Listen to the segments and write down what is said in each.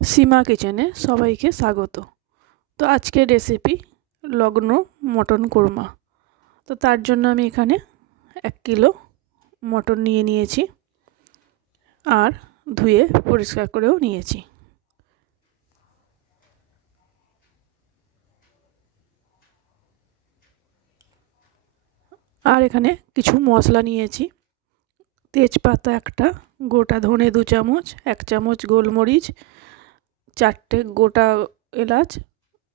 সীমা কিচেনে সবাইকে স্বাগত। তো আজকের রেসিপি লগ্ন মটন কোরমা। তো তার জন্য আমি এখানে 1 কিলো মটন নিয়ে নিয়েছি আর ধুয়ে পরিষ্কার করেও নিয়েছি। আর এখানে কিছু মশলা নিয়েছি। তেজপাতা একটা, গোটা ধনে 2 চামচ, 1 চামচ গোলমরিচ, 4টে গোটা এলাচ,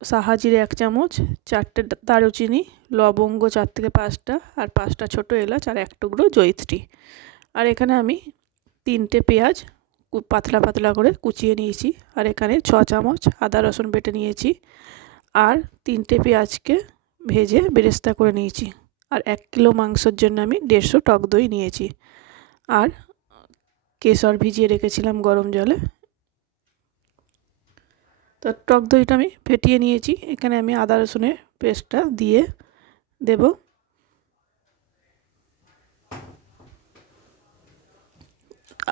সাহাজিরে 1 চামচ, 4টে দারুচিনি, লবঙ্গ 4 থেকে 5টা আর 5টা ছোট এলাচ আর 1 টুকরো জয়িত্রী। আর এখানে আমি 3টে পেঁয়াজ পাতলা পাতলা করে কুচিয়ে নিয়েছি। আর এখানে 6 চামচ আদা রসুন বেটে নিয়েছি। আর 3টে পেঁয়াজকে ভেজে বেরেস্তা করে নিয়েছি। আর 1 কিলো মাংসের জন্য আমি 150 টক দই নিয়েছি। আর কেশর ভিজিয়ে রেখেছিলাম গরম জলে। তো টক দইটা আমি ফেটিয়ে নিয়েছি। এখানে আমি আদা রসুনের পেস্টটা দিয়ে দেব।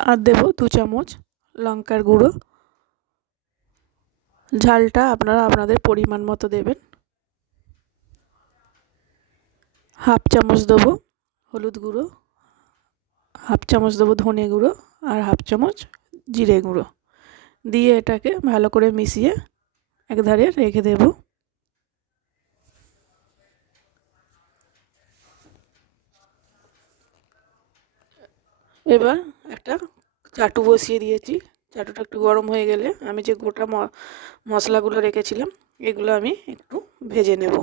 আর দেব 2 চামচ লঙ্কার গুঁড়ো। ঝালটা আপনারা আপনাদের পরিমাণ মতো দেবেন। হাফ চামচ দেবো হলুদ গুঁড়ো, হাফ চামচ দেবো ধনে গুঁড়ো আর হাফ চামচ জিরে গুঁড়ো দিয়ে এটাকে ভালো করে মিশিয়ে একধারে রেখে দেব। এবার একটা চাটু বসিয়ে দিয়েছি। চাটুটা একটু গরম হয়ে গেলে আমি যে গোটা মশলাগুলো রেখেছিলাম এগুলো আমি একটু ভেজে নেব।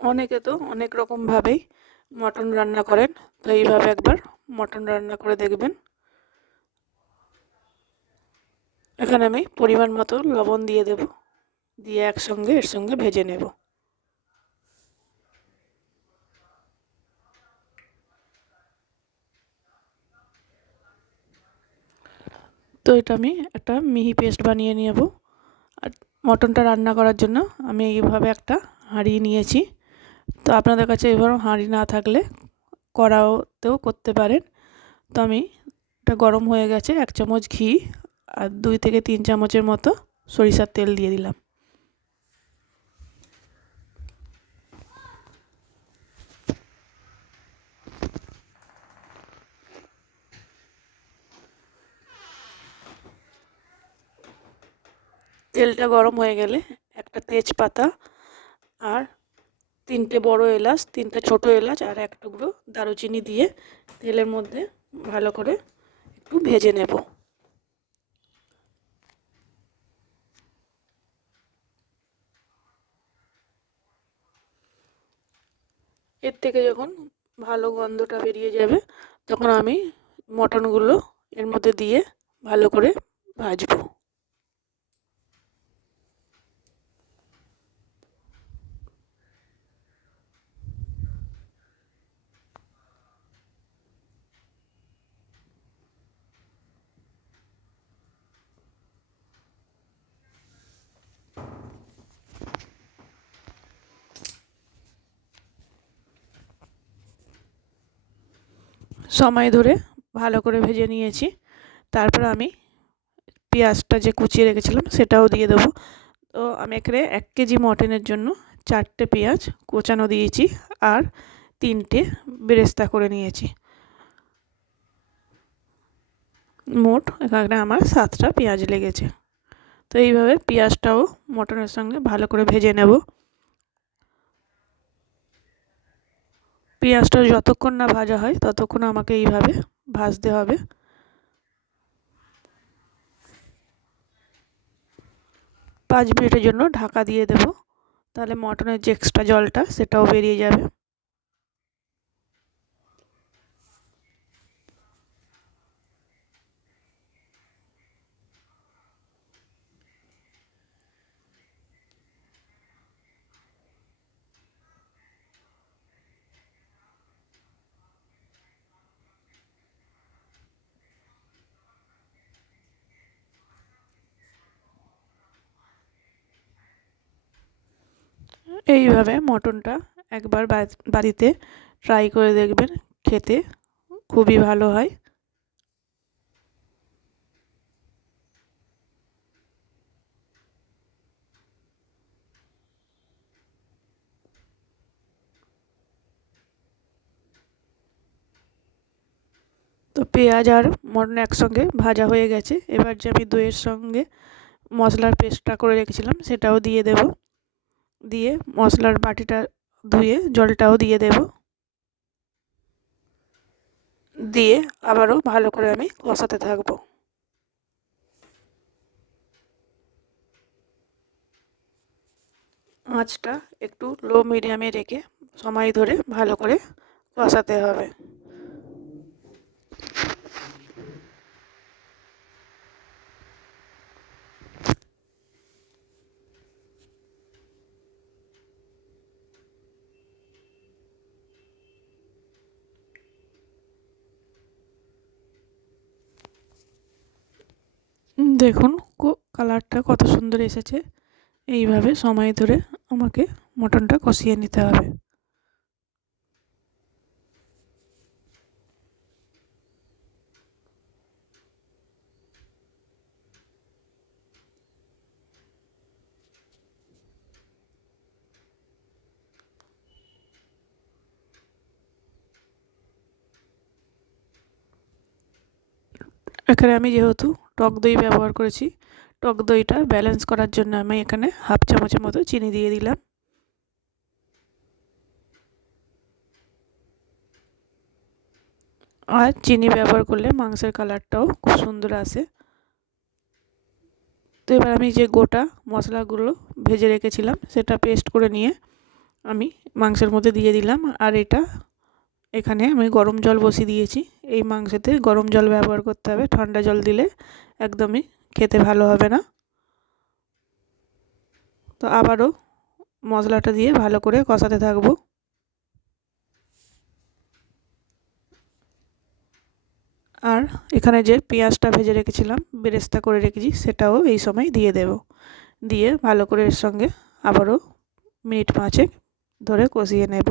অনেকে তো অনেক রকমভাবেই মটন রান্না করেন, তো এইভাবে একবার মটন রান্না করে দেখবেন। এখানে আমি পরিমাণ মতো লবণ দিয়ে দেব, দিয়ে একসঙ্গে এর সঙ্গে ভেজে নেব। তো এটা আমি একটা মিহি পেস্ট বানিয়ে নেব। আর মটনটা রান্না করার জন্য আমি এইভাবে একটা হাঁড়ি নিয়েছি। তো আপনাদের কাছে এভাবে হাঁড়ি না থাকলে কড়াতেও করতে পারেন। তো আমি এটা গরম হয়ে গেছে, 1 চামচ ঘি আর 2 থেকে 3 চামচের মতো সরিষার তেল দিয়ে দিলাম। তেলটা গরম হয়ে গেলে একটা তেজপাতা আর 3টে বড় এলাচ, 3টে ছোট এলাচ আর 1 টুকরো দারুচিনি দিয়ে তেলের মধ্যে ভালো করে একটু ভেজে নেব। এর থেকে যখন ভালো গন্ধটা বেরিয়ে যাবে তখন আমি মটনগুলো এর মধ্যে দিয়ে ভালো করে ভাজবো। সময় ধরে ভালো করে ভেজে নিয়েছি। তারপর আমি পেঁয়াজটা যে কুচিয়ে রেখেছিলাম সেটাও দিয়ে দেবো। তো আমি এখানে 1 কেজি মটনের জন্য 4টে পেঁয়াজ কোচানো দিয়েছি আর 3টে বেরেস্তা করে নিয়েছি। মোট এখানে আমার 7টা পেঁয়াজ লেগেছে। তো এইভাবে পেঁয়াজটাও মটনের সঙ্গে ভালো করে ভেজে নেব। পেঁয়াজটা যতক্ষণ না ভাজা হয় ততক্ষণ আমাকে এইভাবে ভাজতে হবে। 5 মিনিটের জন্য ঢাকা দিয়ে দেব, তাহলে মটনের যে এক্সট্রা জলটা সেটাও বেরিয়ে যাবে। এইভাবে মটনটা একবার বাড়িতে ট্রাই করে দেখবেন, খেতে খুবই ভালো হয়। তো পেঁয়াজ আর মটন একসঙ্গে ভাজা হয়ে গেছে। এবার যে আমি দইয়ের সঙ্গে মশলার পেস্টটা করে রেখেছিলাম সেটাও দিয়ে দেব। দিয়ে মশলার বাটিটা ধুয়ে জলটাও দিয়ে দেব। দিয়ে আবারও ভালো করে আমি কষাতে থাকবো। আঁচটা একটু লো মিডিয়ামে রেখে সময় ধরে ভালো করে কষাতে হবে। দেখুন কালারটা কত সুন্দর এসেছে। এইভাবে সময় ধরে আমাকে মটনটা কষিয়ে নিতে হবে। এখানে আমি যেহেতু টক দই ব্যবহার করেছি, টক দইটা ব্যালেন্স করার জন্য আমি এখানে হাফ চামচের মতো চিনি দিয়ে দিলাম। আর চিনি ব্যবহার করলে মাংসের কালারটাও খুব সুন্দর আসে। তো এবার আমি যে গোটা মশলাগুলো ভেজে রেখেছিলাম সেটা পেস্ট করে নিয়ে আমি মাংসের মধ্যে দিয়ে দিলাম। আর এখানে আমি গরম জল বসিয়ে দিয়েছি। এই মাংসেতে গরম জল ব্যবহার করতে হবে, ঠান্ডা জল দিলে একদমই খেতে ভালো হবে না। তো আবারও মশলাটা দিয়ে ভালো করে কষাতে থাকবো। আর এখানে যে পেঁয়াজটা ভেজে রেখেছিলাম, বেরেস্তা করে রেখেছি, সেটাও এই সময় দিয়ে দেব। দিয়ে ভালো করে এর সঙ্গে আবারও মিনিট 5 ধরে কষিয়ে নেব।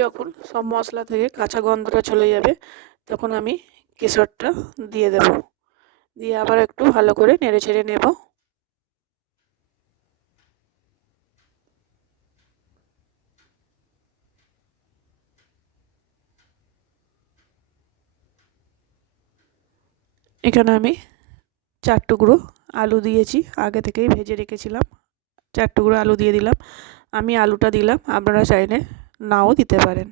যখন সব মশলা থেকে কাঁচা গন্ধটা চলে যাবে তখন আমি কেশরটা দিয়ে দেব। দিয়ে আবার একটু ভালো করে নেড়ে চেড়ে নেব। এখানে আমি 4 টুকরো আলু দিয়েছি, আগে থেকেই ভেজে রেখেছিলাম। 4 টুকরো আলু দিয়ে দিলাম। আমি আলুটা দিলাম, আপনারা চাইলে নাও দিতে পারেন।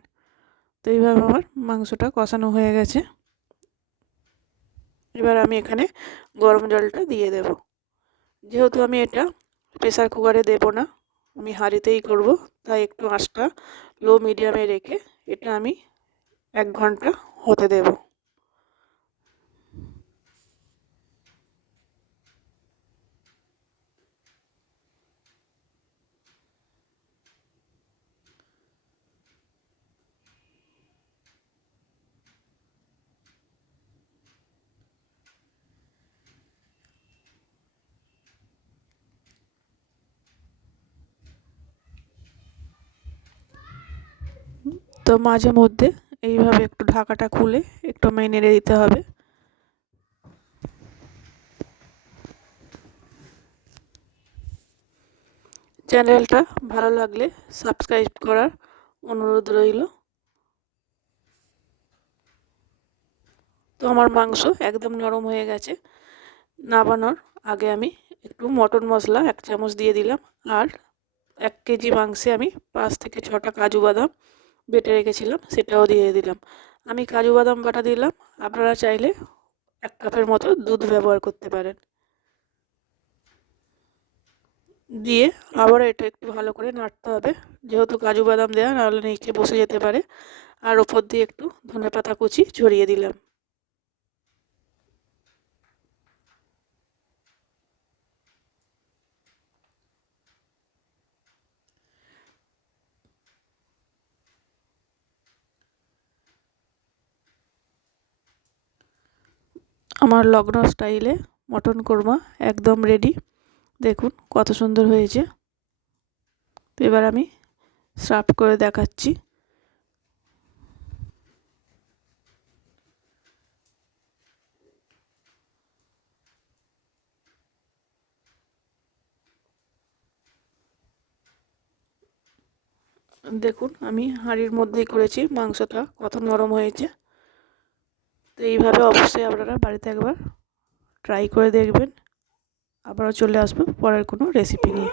তো এইভাবে আমার মাংসটা কষানো হয়ে গেছে। এবার আমি এখানে গরম জলটা দিয়ে দেব। যেহেতু আমি এটা প্রেসার কুকারে দেব না, আমি হাঁড়িতেই করব, তাই একটু আঁচটা লো মিডিয়ামে রেখে এটা আমি 1 ঘন্টা হতে দেব। তো মাঝে মধ্যে এইভাবে একটু ঢাকাটা খুলে একটু নেড়ে দিতে হবে। চ্যানেলটা ভালো লাগলে সাবস্ক্রাইব করার অনুরোধ রইল। তো আমার মাংস একদম নরম হয়ে গেছে। নামানোর আগে আমি একটু মটন মশলা 1 চামচ দিয়ে দিলাম। আর 1 কেজি মাংসে আমি 5 থেকে 6টা কাজু বাদাম বেটে রেখেছিলাম, সেটাও দিয়ে দিলাম। আমি কাজু বাদাম বাটা দিলাম, আপনারা চাইলে 1 কাপের মতো দুধ ব্যবহার করতে পারেন। দিয়ে আবার এটা একটু ভালো করে নাড়তে হবে, যেহেতু কাজু বাদাম দেওয়া, নাহলে নিচে বসে যেতে পারে। আর ওপর দিয়ে একটু ধনেপাতা কুচি ছড়িয়ে দিলাম। আমার লগ্ন স্টাইলে মটন কোরমা একদম রেডি। দেখুন কত সুন্দর হয়েছে। তো এবার আমি সার্ভ করে দেখাচ্ছি। দেখুন আমি হাঁড়ির মধ্যেই করেছি, মাংসটা কত নরম হয়েছে। তো এইভাবে অবশ্যই আপনারা বাড়িতে একবার ট্রাই করে দেখবেন। আবারও চলে আসবো পরের কোনো রেসিপি নিয়ে।